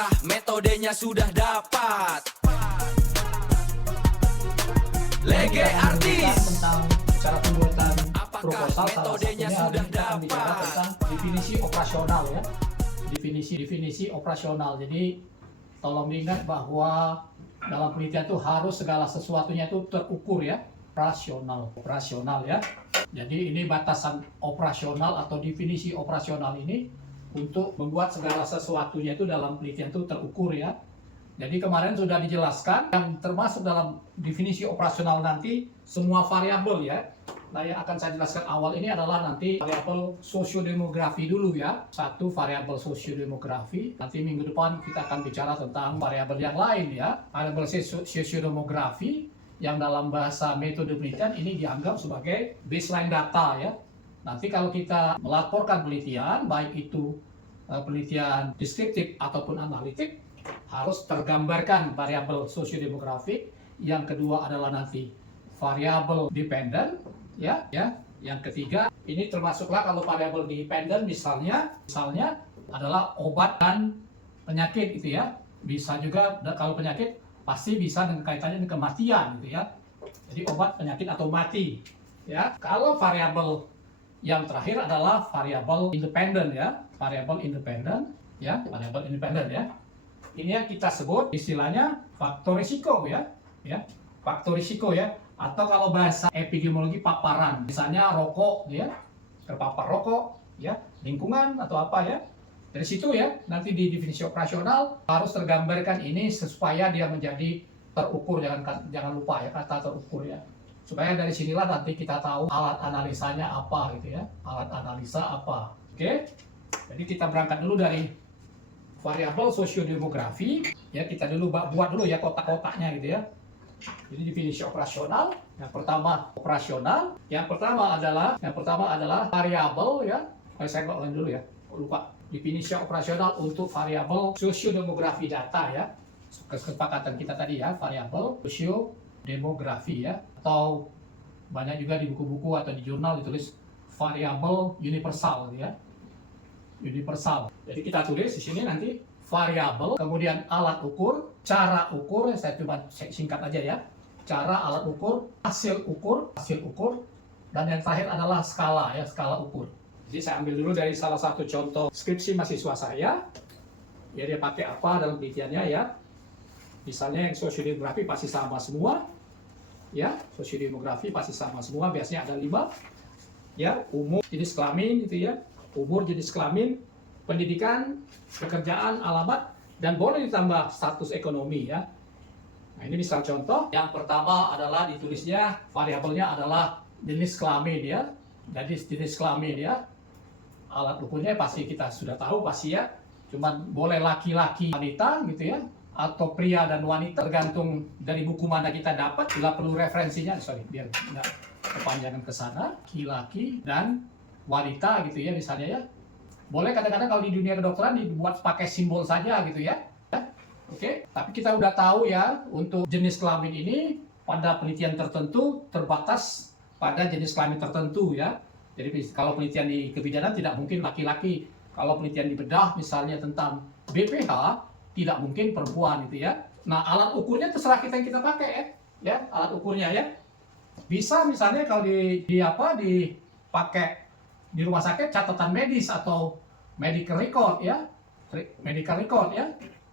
Apakah metodenya sudah dapat? Lege artis. Tentang cara pembuatan Apakah proposal, salah metodenya satunya sudah kita akan bicara dapat? tentang definisi operasional ya. Definisi operasional. Jadi tolong diingat bahwa dalam penelitian itu harus segala sesuatunya itu terukur ya, operasional ya. Jadi ini batasan operasional atau definisi operasional ini untuk membuat segala sesuatunya itu dalam penelitian itu terukur ya. Jadi kemarin sudah dijelaskan yang termasuk dalam definisi operasional nanti semua variabel ya. Nah, yang akan saya jelaskan awal ini adalah nanti variabel sosiodemografi dulu ya. Satu variabel sosiodemografi. Nanti minggu depan kita akan bicara tentang variabel yang lain ya. Variabel sosiodemografi yang dalam bahasa metode penelitian ini dianggap sebagai baseline data ya. Nanti kalau kita melaporkan penelitian, baik itu penelitian deskriptif ataupun analitik, harus tergambarkan variabel sosiodemografi. Yang kedua adalah nanti variabel dependent ya. Yang ketiga ini termasuklah kalau variabel dependent misalnya adalah obat dan penyakit gitu ya. Bisa juga kalau penyakit pasti bisa dengan kaitannya dengan kematian gitu ya. Jadi obat, penyakit atau mati ya. Kalau variabel yang terakhir adalah variabel independen ya. Variabel independen ya. Ini yang kita sebut istilahnya faktor risiko ya. Faktor risiko ya. Atau kalau bahasa epidemiologi paparan, misalnya rokok ya, terpapar rokok ya, lingkungan atau apa ya. Dari situ ya, nanti di definisi operasional harus tergambarkan ini supaya dia menjadi terukur, jangan lupa ya kata terukur ya. Supaya dari sinilah nanti kita tahu alat analisanya apa gitu ya. Alat analisa apa. Oke. Jadi kita berangkat dulu dari variabel sosiodemografi ya, kita dulu buat dulu ya kotak-kotaknya gitu ya. Jadi definisi operasional, yang pertama operasional, yang pertama adalah variabel ya. Saya ulang dulu ya, lupa. Definisi operasional untuk variabel sosiodemografi data ya. Kesepakatan kita tadi ya, variabel sosiodemografi ya. Atau banyak juga di buku-buku atau di jurnal ditulis variabel universal ya. Universal. Jadi kita tulis di sini nanti variabel, kemudian alat ukur, cara ukur, saya coba singkat aja ya. Cara, alat ukur, hasil ukur, dan yang terakhir adalah skala ya, skala ukur. Jadi saya ambil dulu dari salah satu contoh skripsi mahasiswa saya. Ya, dia pakai apa dalam penelitiannya ya. Misalnya yang sosiodemografi pasti sama semua. Ya, sosiodemografi pasti sama semua, biasanya ada 5. Ya, umur, jenis kelamin gitu ya. Umur, jenis kelamin, pendidikan, pekerjaan, alamat, dan boleh ditambah status ekonomi ya. Nah, ini misal contoh. Yang pertama adalah ditulisnya variabelnya adalah jenis kelamin ya. Jadi jenis kelamin ya. Alat ukurnya pasti kita sudah tahu pasti ya. Cuman boleh laki-laki, wanita gitu ya. Atau pria dan wanita, tergantung dari buku mana kita dapat. Bila perlu referensinya, biar nggak kepanjangan ke sana. Laki-laki dan wanita gitu ya misalnya ya. Boleh kadang-kadang kalau di dunia kedokteran dibuat pakai simbol saja gitu ya. Oke, tapi kita udah tahu ya untuk jenis kelamin ini pada penelitian tertentu terbatas pada jenis kelamin tertentu ya. Jadi kalau penelitian di kebidanan tidak mungkin laki-laki. Kalau penelitian di bedah misalnya tentang BPH tidak mungkin perempuan gitu ya. Nah, alat ukurnya terserah kita yang kita pakai ya, alat ukurnya ya. Bisa misalnya kalau dipakai di rumah sakit catatan medis atau medical record ya.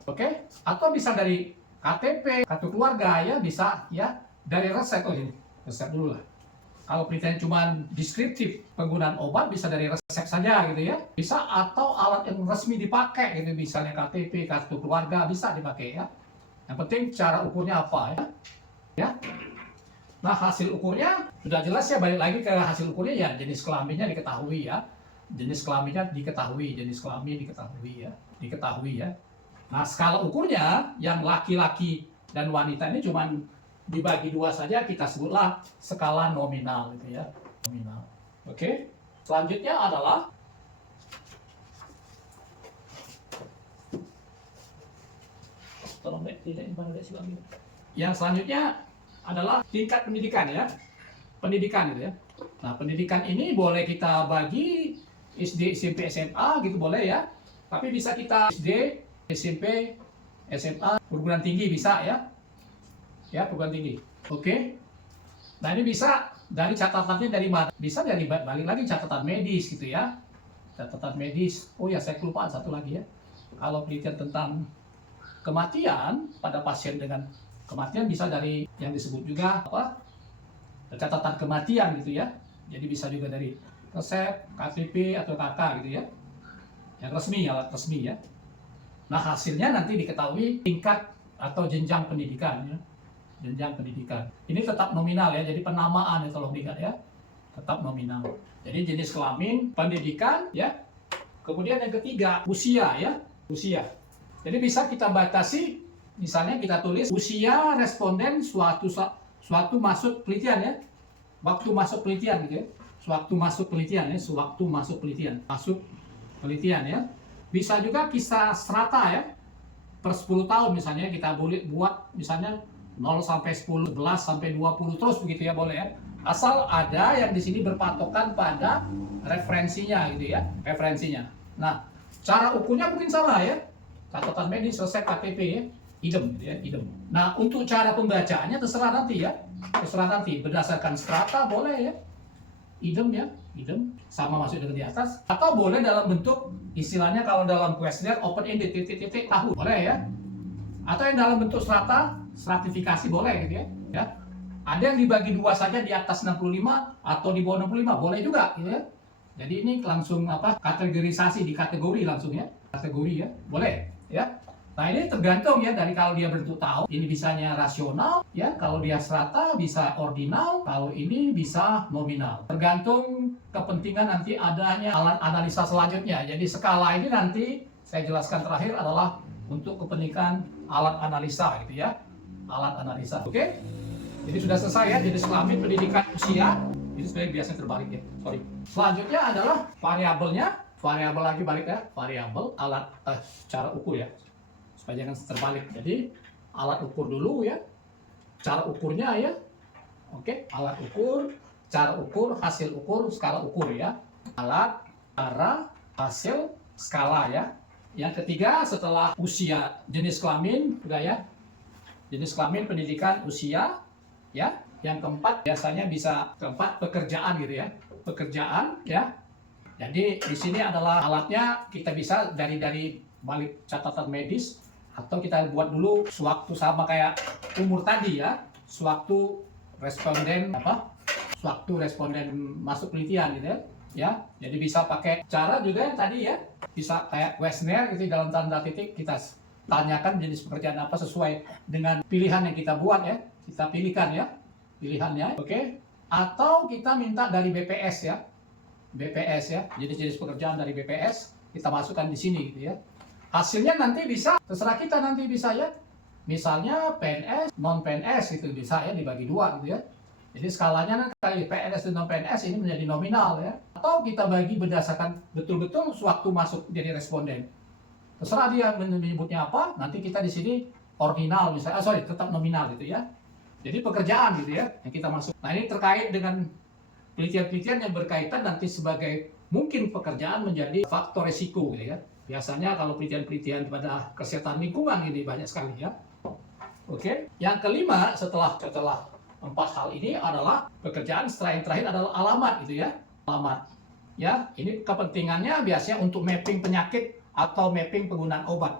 Oke, atau bisa dari KTP, kartu keluarga ya, bisa ya, dari resep. Ini resep dulu lah. Kalau penelitian cuma deskriptif penggunaan obat bisa dari resep saja gitu ya. Bisa atau alat yang resmi dipakai gitu, misalnya KTP, kartu keluarga bisa dipakai ya. Yang penting cara ukurnya apa ya. Ya. Nah, hasil ukurnya sudah jelas ya, balik lagi ke hasil ukurnya ya, jenis kelaminnya diketahui ya. Jenis kelaminnya diketahui ya. Nah, skala ukurnya yang laki-laki dan wanita ini cuma dibagi 2 saja, kita sebutlah skala nominal gitu ya. Nominal. Oke. Selanjutnya adalah yang selanjutnya adalah tingkat pendidikan ya. Pendidikan gitu ya. Nah, pendidikan ini boleh kita bagi SD, SMP, SMA gitu boleh ya. Tapi bisa kita SD, SMP, SMA, perguruan tinggi bisa ya. Ya, perguruan tinggi. Oke. Nah, ini bisa dari catatannya dari mana? Bisa dari balik lagi catatan medis gitu ya. Catatan medis. Oh ya, saya kelupaan satu lagi ya. Kalau penelitian tentang kematian pada pasien dengan kematian bisa dari yang disebut juga apa? Catatan kematian gitu ya. Jadi bisa juga dari resep, KTP atau KK gitu ya. Yang resmi, alat resmi ya. Nah, hasilnya nanti diketahui tingkat atau jenjang pendidikan ya. Jenjang pendidikan. Ini tetap nominal ya, jadi penamaan ya, tolong diingat ya. Tetap nominal. Jadi jenis kelamin, pendidikan ya. Kemudian yang ketiga, usia ya. Usia. Jadi bisa kita batasi, misalnya kita tulis usia responden suatu masuk penelitian ya. Waktu masuk penelitian gitu ya. Sewaktu masuk penelitian ya, sewaktu masuk penelitian. Masuk penelitian ya. Bisa juga kisah strata ya. Per 10 tahun misalnya kita boleh buat misalnya 0 sampai 10, 11 sampai 20 terus begitu ya, boleh ya. Asal ada yang di sini berpatokan pada referensinya gitu ya, referensinya. Nah, cara ukurnya mungkin sama ya. Catatan medis, resep, KTP ya, idem gitu ya, idem. Nah, untuk cara pembacaannya terserah nanti ya. Terserah nanti berdasarkan strata boleh ya. Idem ya, idem sama masuk dengan di atas, atau boleh dalam bentuk istilahnya kalau dalam kuesioner open ended titik-titik tahun boleh ya, atau yang dalam bentuk strata stratifikasi boleh gitu ya. Ya, ada yang dibagi dua saja di atas 65 atau di bawah 65 boleh juga gitu ya. Jadi ini langsung apa, kategorisasi di kategori langsung ya, kategori ya, boleh ya. Nah, ini tergantung ya dari kalau dia bentuk tahun, ini bisanya rasional ya, kalau dia strata bisa ordinal, kalau ini bisa nominal. Tergantung kepentingan nanti adanya alat analisa selanjutnya. Jadi skala ini nanti saya jelaskan terakhir adalah untuk kepentingan alat analisa gitu ya. Alat analisa. Oke? Jadi sudah selesai ya, jenis kelamin, pendidikan, usia. Ini sebenarnya biasanya terbalik ya. Sorry. Selanjutnya adalah variabelnya. Variabel lagi balik ya. Variabel alat cara ukur ya. Supaya jangan terbalik. Jadi alat ukur dulu ya, cara ukurnya ya. Oke, alat ukur, cara ukur, hasil ukur, skala ukur ya. Alat, cara, hasil, skala ya. Yang ketiga setelah usia, jenis kelamin udah ya. Jenis kelamin, pendidikan, usia ya. Yang keempat biasanya bisa keempat pekerjaan gitu ya. Pekerjaan ya. Jadi di sini adalah alatnya kita bisa dari balik catatan medis, atau kita buat dulu sewaktu sama kayak umur tadi ya, sewaktu responden apa, sewaktu responden masuk penelitian gitu ya. Ya, jadi bisa pakai cara juga yang tadi ya, bisa kayak kuesioner gitu dalam tanda titik kita tanyakan jenis pekerjaan apa sesuai dengan pilihan yang kita buat ya, kita pilihkan ya pilihannya, oke. Atau kita minta dari BPS ya, BPS ya, jenis-jenis pekerjaan dari BPS kita masukkan di sini gitu ya. Hasilnya nanti bisa, terserah kita nanti bisa ya. Misalnya PNS, non-PNS gitu bisa ya, dibagi dua gitu ya. Jadi skalanya nanti PNS dan non-PNS ini menjadi nominal ya. Atau kita bagi berdasarkan betul-betul sewaktu masuk jadi responden. Terserah dia menyebutnya apa, nanti kita di sini ordinal misalnya, tetap nominal gitu ya. Jadi pekerjaan gitu ya, yang kita masuk. Nah, ini terkait dengan penelitian-penelitian yang berkaitan nanti sebagai mungkin pekerjaan menjadi faktor resiko gitu ya. Biasanya kalau penelitian-penelitian pada kesehatan lingkungan ini banyak sekali ya. Oke. Yang kelima setelah 4 hal ini adalah pekerjaan, setelah yang terakhir adalah alamat gitu ya. Alamat. Ya, ini kepentingannya biasanya untuk mapping penyakit atau mapping penggunaan obat.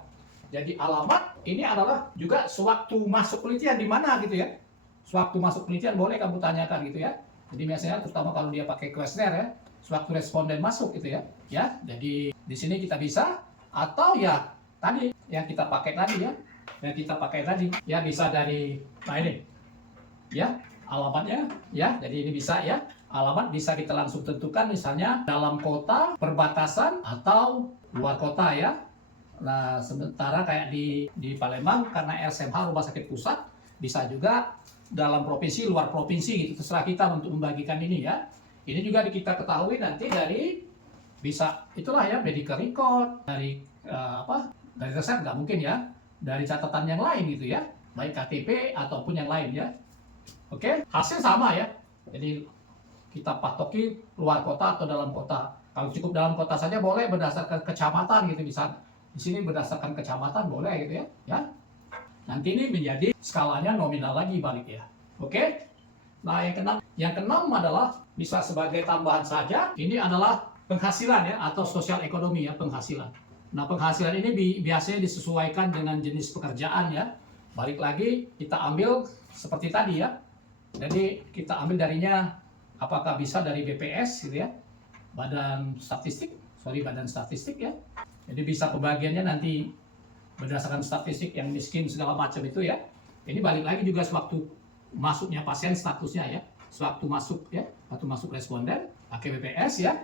Jadi alamat ini adalah juga sewaktu masuk penelitian di mana gitu ya. Sewaktu masuk penelitian boleh kamu tanyakan gitu ya. Jadi biasanya terutama kalau dia pakai kuesioner ya, sewaktu responden masuk gitu ya. Ya, jadi di sini kita bisa, atau ya tadi yang kita pakai tadi ya, ya bisa dari, nah ini ya alamatnya ya, jadi ini bisa ya, alamat bisa kita langsung tentukan misalnya dalam kota, perbatasan atau luar kota ya. Nah, sementara kayak di Palembang karena RSMH Rumah Sakit Pusat, bisa juga dalam provinsi, luar provinsi gitu, terserah kita untuk membagikan ini ya. Ini juga kita ketahui nanti dari bisa itulah ya, medical record, dari dari resep nggak mungkin ya, dari catatan yang lain gitu ya, baik KTP ataupun yang lain ya. Oke, hasil sama ya. Jadi kita patoki luar kota atau dalam kota. Kalau cukup dalam kota saja boleh berdasarkan kecamatan gitu, Di sini berdasarkan kecamatan boleh gitu ya. Ya. Nanti ini menjadi skalanya nominal lagi balik ya. Oke? Nah, yang keenam adalah bisa sebagai tambahan saja. Ini adalah penghasilan ya atau sosial ekonomi ya, penghasilan. Nah, penghasilan ini biasanya disesuaikan dengan jenis pekerjaan ya. Balik lagi kita ambil seperti tadi ya. Jadi kita ambil darinya apakah bisa dari BPS gitu ya. Badan Statistik ya. Jadi bisa pembagiannya nanti berdasarkan statistik yang miskin segala macam itu ya. Ini balik lagi juga sewaktu masuknya pasien statusnya ya. Sewaktu masuk ya, waktu masuk responden pakai BPS ya.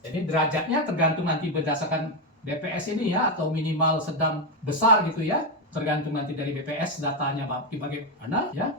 Jadi derajatnya tergantung nanti berdasarkan BPS ini ya, atau minimal, sedang, besar gitu ya. Tergantung nanti dari BPS datanya bagaimana ya.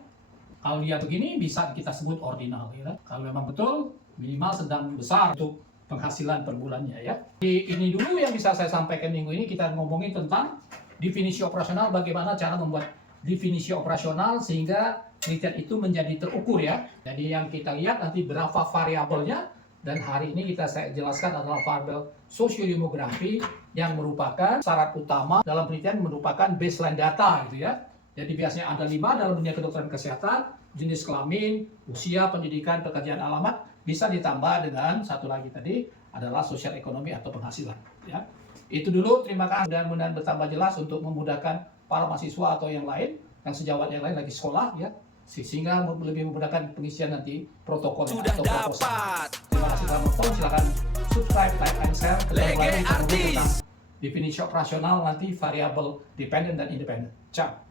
Kalau dia begini bisa kita sebut ordinal ya. Kalau memang betul minimal, sedang, besar untuk penghasilan per bulannya ya. Ini dulu yang bisa saya sampaikan minggu ini. Kita ngomongin tentang definisi operasional, bagaimana cara membuat definisi operasional sehingga penelitian itu menjadi terukur ya. Jadi yang kita lihat nanti berapa variabelnya, dan hari ini saya jelaskan adalah variabel sosiodemografi yang merupakan syarat utama dalam penelitian, merupakan baseline data gitu ya. Jadi biasanya ada 5 dalam dunia kedokteran kesehatan: jenis kelamin, usia, pendidikan, pekerjaan, alamat, bisa ditambah dengan satu lagi tadi adalah sosial ekonomi atau penghasilan ya. Itu dulu, terima kasih, dan mudah-mudahan bertambah jelas untuk memudahkan para mahasiswa atau yang lain, yang sejawat yang lain lagi sekolah ya, sehingga lebih memudahkan pengisian nanti protokol Sudah atau proposal. dapat. Terima kasih telah menonton, silakan subscribe, like, and share. Lege Ketemu lagi Artis. tentang definisi operasional nanti variabel dependent dan independent. Ciao.